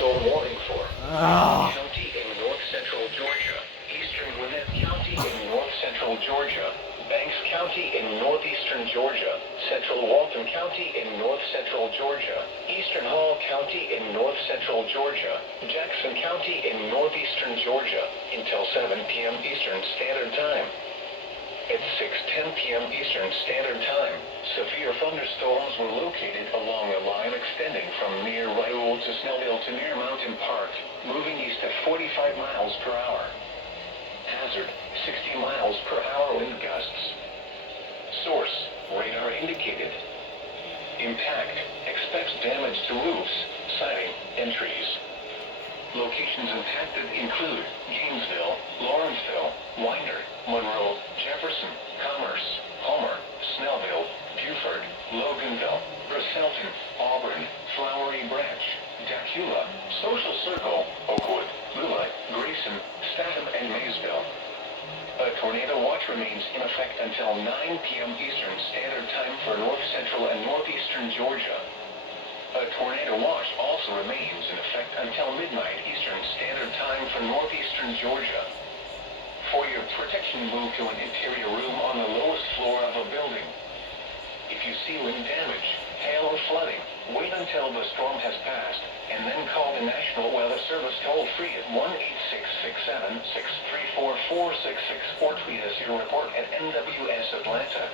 thunderstorm warning for County in north-central Georgia, eastern Gwinnett County in north-central Georgia, Banks County in northeastern Georgia, central Walton County in north-central Georgia, eastern Hall County in north-central Georgia, Jackson County in northeastern Georgia, until 7 p.m. Eastern Standard Time. At 6:10 p.m. Eastern Standard Time, severe thunderstorms were located along a line extending from near Raoul to Snellville to near Mountain Park, moving east at 45 miles per hour. Hazard, 60 miles per hour wind gusts. Source, radar indicated. Impact, expects damage to roofs, siding, and trees. Locations impacted include Gainesville, Lawrenceville, Winder, Monroe, Jefferson, Commerce, Homer, Snellville, Buford, Loganville, Bristolton, Auburn, Flowery Branch, Dacula, Social Circle, Oakwood, Lula, Grayson, Statham, and Maysville. A tornado watch remains in effect until 9 p.m. Eastern Standard Time for north-central and northeastern Georgia. A tornado watch also remains in effect until midnight Eastern Standard Time for northeastern Georgia. For your protection, move to an interior room on the lowest floor of a building. If you see wind damage, hail, or flooding, wait until the storm has passed, and then call the National Weather Service toll-free at 1-866-7-634-466 or tweet us your report at NWS Atlanta.